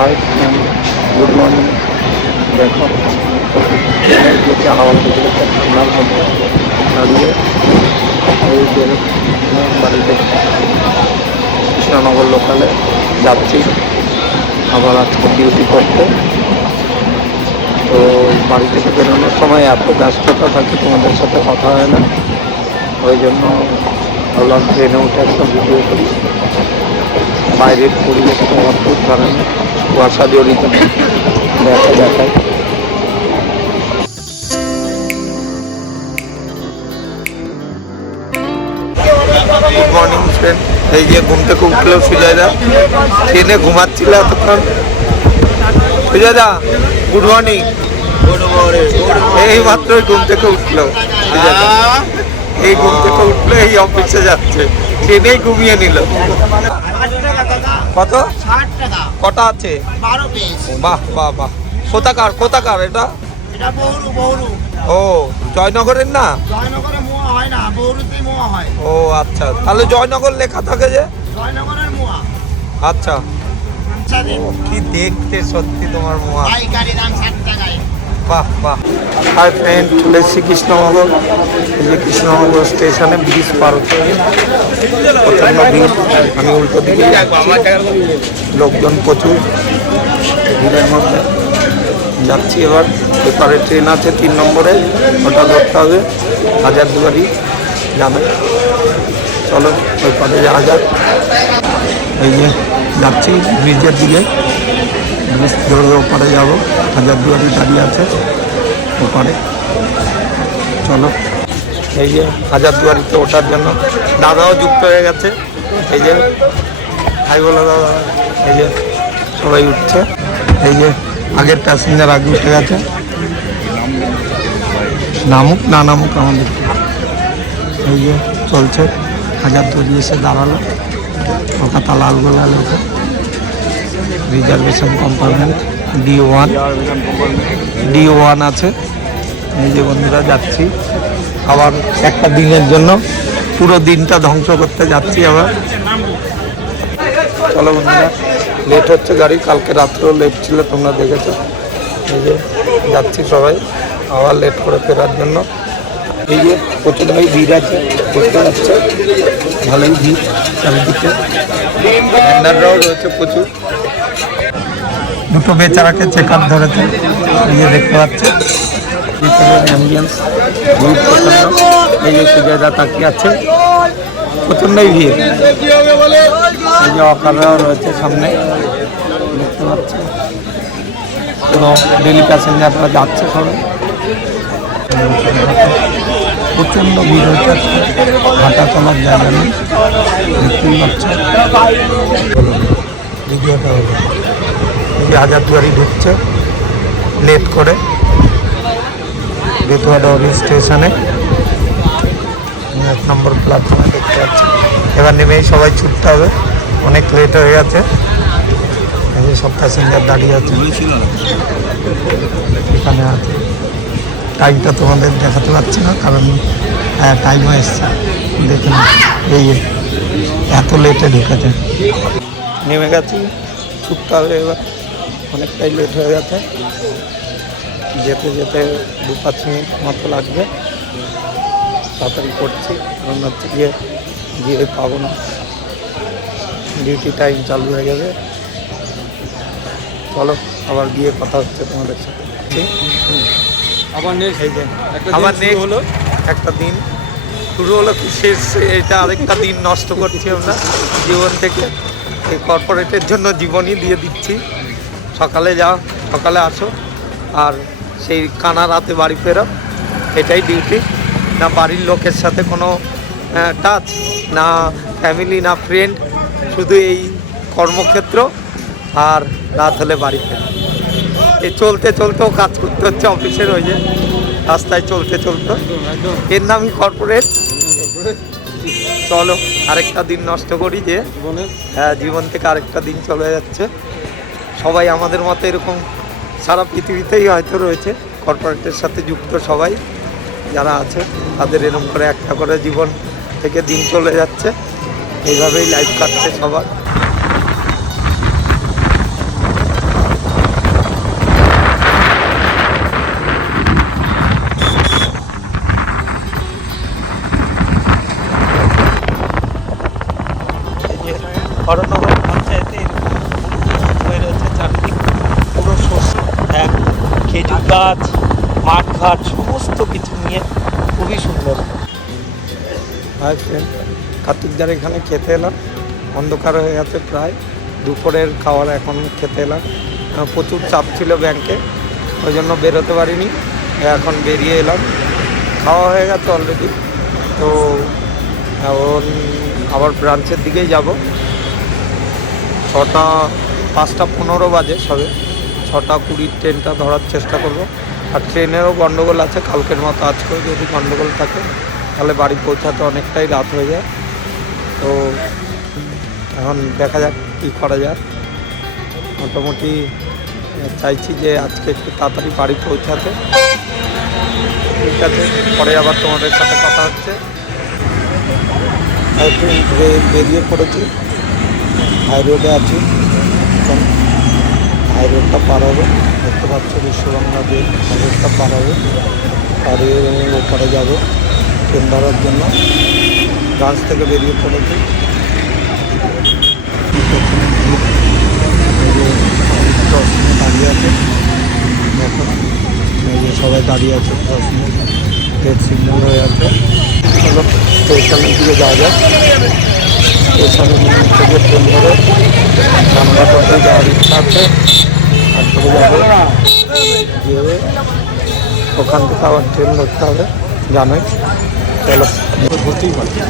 Hi good morning দেখো এই বাড়িতে কৃষ্ণনগর লোকালে যাচ্ছি। আবার আজকে ডিউটি করতে। তো বাড়ি থেকে বেরোনোর সময় এত ব্যস্ততা থাকে, তোমাদের সাথে কথা হয় না। ওই জন্য ভাবলাম ট্রেনে উঠে একটা ভিডিও করি। বাইরের পরিবেশটা অদ্ভুত ধরনের কুয়াশা জড়িত দেখা দেখায় গুড মর্নিং ফ্রেন্ড এই যে ঘুম থেকে উঠল সুজয়দা। ট্রেনে ঘুমাচ্ছিল এতক্ষণ। সুজয়দা গুড মর্নিং এই মাত্রই ঘুম থেকে উঠল সুজয়দা। এই ঘুম থেকে উঠল এই অফিসে যাচ্ছে। ট্রেনেই ঘুমিয়ে নিল। কত? কটা আছে? বাহ বাহ বাহ। কোথাকার কোথাকার এটা? ও, জয়নগরের না? ও আচ্ছা। তাহলে জয়নগর লেখা থাকে যে? আচ্ছা। আচ্ছা কি দেখতে সত্যি তোমার মোয়া। বাহ বাহ। হাই ফ্রেন্ড চলে এসেছি কৃষ্ণনগর এই যে কৃষ্ণনগর স্টেশনে ব্রিজ পার হচ্ছে প্রচণ্ড আমি উল্টো দিকে। লোকজন প্রচুর। ভিড়ের মধ্যে। যাচ্ছি এবার। এপারে ট্রেন আছে তিন নম্বরে। ওটা ধরতে হবে। হাজারদুয়ারি যাবে। চলো, ওই পারে যাওয়া যাক। এই যে যাচ্ছি ব্রিজের দিকে। ব্রিজ ধরে ওপারে যাব। হাজারদুয়ারি দাঁড়িয়ে আছে ওপারে। চলো। এই যে হাজারদুয়ারিতে ওঠার জন্য দাদাও যুক্ত হয়ে গেছে। এই যে হাই বলো দাদা, এই যে সবাই উঠছে। এই যে আগের প্যাসেঞ্জার আগে উঠে গেছে। নামুক না নামুক আমাদের। এই যে চলছে। হাজার হাজারদুয়ারি এসে দাঁড়াল। কলকাতা লালগোলা লেখা reservation compartment D one D one আছে। এই যে বন্ধুরা, যাচ্ছি। আবার একটা দিনের জন্য পুরো দিনটা ধ্বংস করতে যাচ্ছি আবার। চলো বন্ধুরা লেট হচ্ছে গাড়ি, কালকে রাত্রেও লেট ছিল, তোমরা দেখেছ। এই যে যাচ্ছি সবাই, আবার লেট করে ফেরার জন্য। এই যে প্রচণ্ডই ভিড় আছে ভালোই ভিড়। চারিদিকে রয়েছে প্রচুর দুটো বেচারাকে চেক আপ ধরেছে এই যে দেখতে পাচ্ছে। ভিতরে অ্যাম্বুলেন্স ভিড় প্রচণ্ড এই যে সুজাদা তাকিয়ে আছে, প্রচণ্ডই ভিড়। এই যে অকাররাও রয়েছে সামনে, দেখতে পাচ্ছে কোনো ডেলি প্যাসেঞ্জাররা যাচ্ছে সবাই। প্রচণ্ড ভিড় হচ্ছে হাঁটা চলার জায়গা নেই। দেখতেই পাচ্ছে। ভিডিওটা হলো। এই হাজারদুয়ারি ঢুকছে। লেট করে। বেতুয়াডাউরি স্টেশনে। এক নম্বর প্ল্যাটফর্মে দেখতে পাচ্ছি। এবার নেমেই সবাই ছুটতে হবে। অনেক লেট হয়ে গেছে। এই যে দাঁড়িয়ে আছে। এখানে আছে। টাইমটা তোমাদের দেখাতে পারছি না, কারণ টাইমও এসছে। দেখুন, এই এত লেটে ঢুকেছে। নেমে গেছি, ছুটতে হবে এবার। অনেকটাই লেট হয়ে গেছে। যেতে যেতে দু পাঁচ মিনিট মতো লাগবে। তাড়াতাড়ি করছি, কারণ হচ্ছে গিয়ে গিয়ে পাবো না। ডিউটি টাইম চালু হয়ে গেছে। চলো, আবার গিয়ে কথা হচ্ছে তোমাদের সাথে। আবার নেক্সট আবার next হলো। একটা দিন শুরু হলো কি শেষ এটা আরেকটা দিন নষ্ট করছি আমরা জীবন থেকে। এই কর্পোরেটের জন্য জীবনই দিয়ে দিচ্ছি। সকালে যাও সকালে আসো আর সেই কানা রাতে বাড়ি ফেরো এটাই ডিউটি না বাড়ির লোকের সাথে কোনো টাচ না ফ্যামিলি না ফ্রেন্ড শুধু এই কর্মক্ষেত্র আর রাত হলে বাড়ি ফেরা। এই চলতে চলতেও কাজ করতে হচ্ছে অফিসের ওই যে রাস্তায় চলতে চলতে। এর নামই কর্পোরেট চলো আরেকটা দিন নষ্ট করি যে হ্যাঁ জীবন থেকে আরেকটা দিন চলে যাচ্ছে। সবাই আমাদের মতো এরকম সারা পৃথিবীতেই হয়তো রয়েছে কর্পোরেটের সাথে যুক্ত সবাই যারা আছে তাদের এরকম করে একটা করে জীবন থেকে দিন চলে যাচ্ছে। এইভাবেই লাইফ কাটছে সবার। হরনগর পঞ্চায়েতে এরকম হয়ে রয়েছে চারদিক পুরো শস্য এক খেজুর গাছ, মাঠ ঘাট, সমস্ত কিছু নিয়ে খুবই সুন্দর। হাই ফ্রেন্ড কার্তিক যার এখানে খেতে এলাম। অন্ধকার হয়ে গেছে প্রায়। দুপুরের খাবার এখন খেতে এলাম। প্রচুর চাপ ছিল ব্যাংকে ওই জন্য বেরোতে পারিনি। এখন বেরিয়ে এলাম। খাওয়া হয়ে গেছে অলরেডি তো, এখন আবার ব্রাঞ্চের দিকেই যাব। ছটা, পাঁচটা পনেরো বাজে সবে। ছটা কুড়ির ট্রেনটা ধরার চেষ্টা করব। আর ট্রেনেরও গণ্ডগোল আছে, কালকের মতো আজকেও যদি গণ্ডগোল থাকে, তাহলে বাড়ি পৌঁছাতে অনেকটাই রাত হয়ে যায়। তো এখন দেখা যাক কী করা যায়। মোটামুটি চাইছি যে আজকে একটু তাড়াতাড়ি বাড়ি পৌঁছাতে। ঠিক আছে, পরে আবার তোমাদের সাথে কথা হচ্ছে। বেরিয়ে পড়েছি। হাই রোডে আছি। হাই রোডটা পার হবে। দেখতে পাচ্ছ বিশ্ববাংলা দিয়ে হাই রোডটা পার হবে। পাড়িয়ে ওপারে যাব ট্রেন ধরার জন্য। গাছ থেকে বেরিয়ে পড়েছি। দাঁড়িয়ে আছে সবাই দাঁড়িয়ে আছে সিগন্যাল হয়ে আছে। স্টেশনের দিকে যাওয়া স্টেশনের থেকে ট্রেন ধরে রামঘাটতে যাওয়ার ইচ্ছা আছে তারপরে যাব গিয়ে ওখান থেকে আবার ট্রেন ধরতে হবে জানোই চলো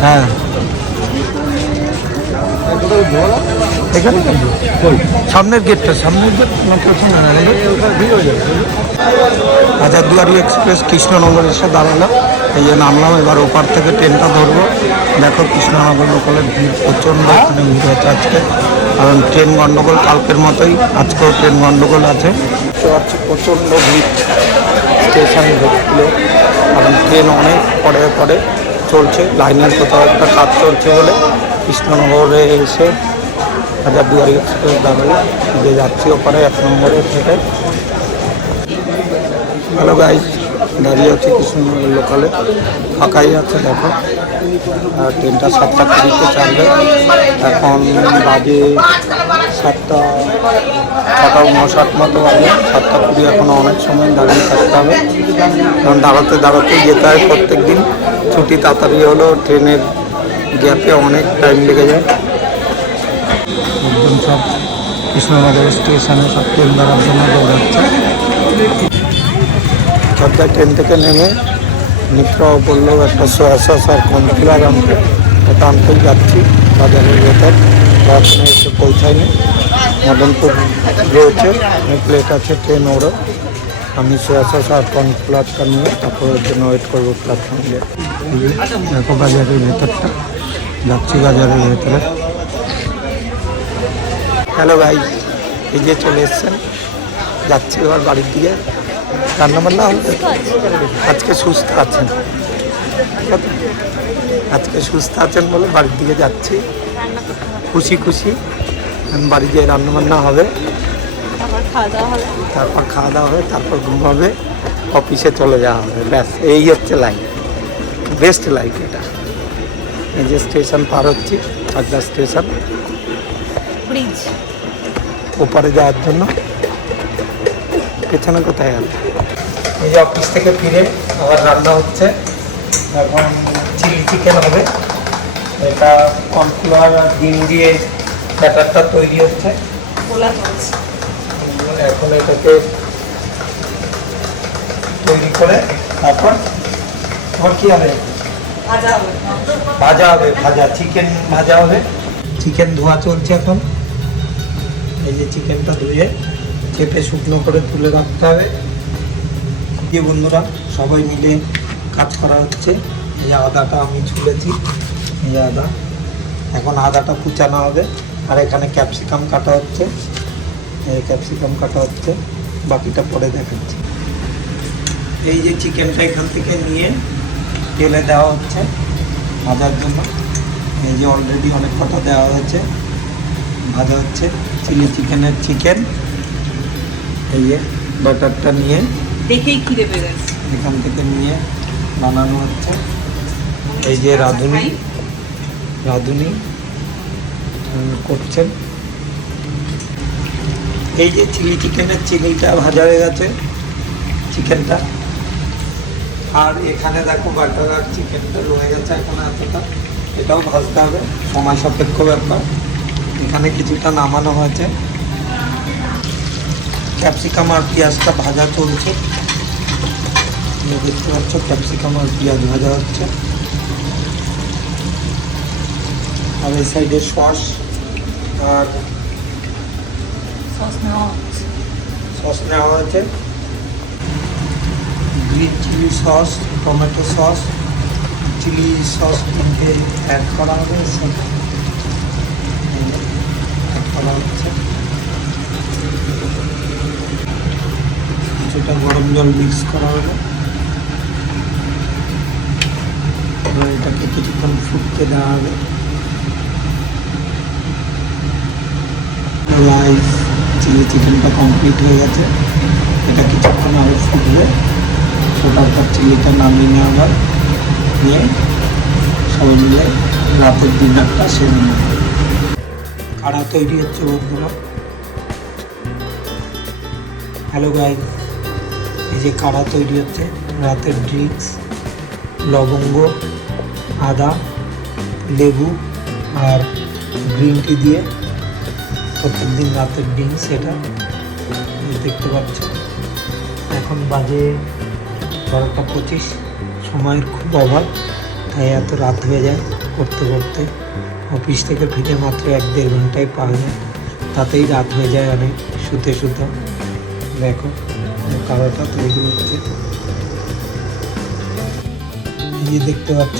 হ্যাঁ। এখানে সামনের গেটটা সামনের গেট পেছনে হাজারদুয়ারি এক্সপ্রেস কৃষ্ণনগর এসে দাঁড়ালাম। এই যে নামলাম এবার ওপার থেকে ট্রেনটা ধরবো। দেখো কৃষ্ণনগর লোকালের ভিড় প্রচণ্ড এখানে ভিড় হচ্ছে আজকে। কারণ ট্রেন গন্ডগোল কালকের মতোই আজকেও ট্রেন গন্ডগোল আছে। প্রচণ্ড ভিড় স্টেশনে ঢুকলো। কারণ ট্রেন অনেক পরে পরে চলছে লাইনের কোথাও একটা কাজ চলছে বলে কৃষ্ণনগরে এসে হাজারদুয়ারি এক্সপ্রেস দাঁড়াল, যে যাচ্ছি ওপারে এক নম্বরের থেকে। হ্যালো গাইজ দাঁড়িয়ে আছি কৃষ্ণনগর লোকালে ফাঁকাই আছে, দেখো। আর ট্রেনটা সাতটা কুড়িতে চালবে। এখন বাজে সাতটা সাতটা ছটা উনষাট মতো বাজে। সাতটা কুড়ি এখনও অনেক সময় দাঁড়িয়ে থাকতে হবে। কারণ দাঁড়াতে দাঁড়াতে যেতে হয় প্রত্যেক দিন ছুটি তাড়াতাড়ি হলো ট্রেনের গ্যাপে অনেক টাইম লেগে যায়। একদম সব কৃষ্ণনগর স্টেশনে সব ট্রেন ধরার জন্য দৌড়াচ্ছে। সরকার ট্রেন থেকে নেমে মিত্র বলল একটা সোয়া সস আর কর্নফ্লাওয়ার আনতে। ওটা আনতেই যাচ্ছি বাজারের ভেতর। ওখানে এসে পৌঁছায়নি। মদনপুর রয়েছে প্লেট আছে ট্রেন ওরও আমি সোয়া সস আর কর্নফ্লাওয়ারটা নিয়ে তারপর ওর জন্য ওয়েট করব প্ল্যাটফর্মে দেখো বাজারের ভেতরটা। যাচ্ছি বাজারের ভেতরে। হ্যালো ভাই এই যে চলে এসছেন। যাচ্ছি এবার বাড়ির দিকে। রান্না বান্না হবে? আজকে সুস্থ আছেন। ঠিক আছে? আজকে সুস্থ আছেন বলে বাড়ির দিকে যাচ্ছি। খুশি খুশি বাড়ি গিয়ে রান্না বান্না হবে। তারপর খাওয়া দাওয়া হবে তারপর ঘুম হবে অফিসে চলে যাওয়া হবে। ব্যাস এই হচ্ছে লাইফ বেস্ট লাইফ এটা। এই যে স্টেশন পার হচ্ছি চাকদা স্টেশন ব্রিজ ওপারে যাওয়ার জন্য। পেছনে কোথায় গেল এই যে অফিস থেকে ফিরে আবার রান্না হচ্ছে। এখন চিলি চিকেন হবে। এটা কর্নফ্লাওয়ার আর ডিম দিয়ে ব্যাটারটা তৈরি হচ্ছে। এখন এটাকে তৈরি করে তারপর তোমার কি হবে? ভাজা হবে। ভাজা চিকেন ভাজা। হবে। চিকেন ধোয়া চলছে এখন। এই যে চিকেনটা ধুয়ে চেপে শুকনো করে তুলে রাখতে হবে। যে বন্ধুরা সবাই মিলে কাজ করা হচ্ছে। এই আদাটা আমি ছুলেছি। এই আদা। এখন আদাটা কুচানো হবে। আর এখানে ক্যাপসিকাম কাটা হচ্ছে। এই ক্যাপসিকাম কাটা হচ্ছে। বাকিটা পরে দেখাচ্ছি। এই যে চিকেনটা এখান থেকে নিয়ে তেলে দেওয়া হচ্ছে ভাজার জন্য। এই যে অলরেডি অনেক কটা দেওয়া হয়েছে। ভাজা হচ্ছে। চিলি চিকেনের চিকেন এই যে বাটারটা নিয়ে দেখেই খিদে পেয়ে গেছে। এখান থেকে নিয়ে বানানো হচ্ছে। এই যে রাঁধুনি রাঁধুনি করছেন। এই যে চিলি চিকেনের চিলিটা ভাজা হয়ে গেছে চিকেনটা। আর এখানে দেখো বাটার আর চিকেনটা রয়ে গেছে এখন এতটা। এটাও ভাজতে হবে সময় সাপেক্ষ ব্যাপার। এখানে কিছুটা নামানো হয়েছে। ক্যাপসিকাম আর পেঁয়াজটা ভাজা চলছে। দেখতে পাচ্ছ ক্যাপসিকাম আর পেঁয়াজ ভাজা হচ্ছে। আর এই সাইডে সস আর সস নেওয়া সস নেওয়া হয়েছে। Green chilli sauce tomato sauce chilli sauce তিনটে অ্যাড করা হবে। করা হচ্ছে। কিছুটা গরম জল মিক্স করা হলো। এবার এটাকে কিছুক্ষণ ফুটতে দেওয়া হবে। রাইস চিলি চিকেনটা কমপ্লিট হয়ে গেছে, এটা কিছুক্ষণ আরও ফুটবে। ফোটার পর চিলিটা নামিয়ে নেওয়া হয়। নিয়ে সবাই মিলে রাতের ডিনারটা সেরে নেব কাড়া তৈরি হচ্ছে বন্ধুরা। হ্যালো গাই এই যে কাড়া তৈরি হচ্ছে, রাতের ড্রিঙ্কস লবঙ্গ, আদা, লেবু আর গ্রিন টি দিয়ে প্রত্যেকদিন রাতের ড্রিঙ্কস এটা দেখতে পাচ্ছ। এখন বাজে বারোটা পঁচিশ, সময়ের খুব অভাব, তাই এত রাত হয়ে যায় করতে করতে। অফিস থেকে ফিরে মাত্র এক দেড় ঘন্টায় পাওয়া যায় তাতেই রাত হয়ে যায় অনেক শুতে শুতে। দেখো, কালোটা তৈরি হচ্ছে। এই দেখতে পাচ্ছ,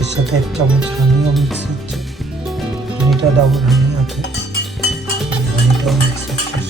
এর সাথে এক চামচ হানিও মিক্স হচ্ছে। হানিটা ডাবল হানি আছে। হানিটাও মিক্স হচ্ছে।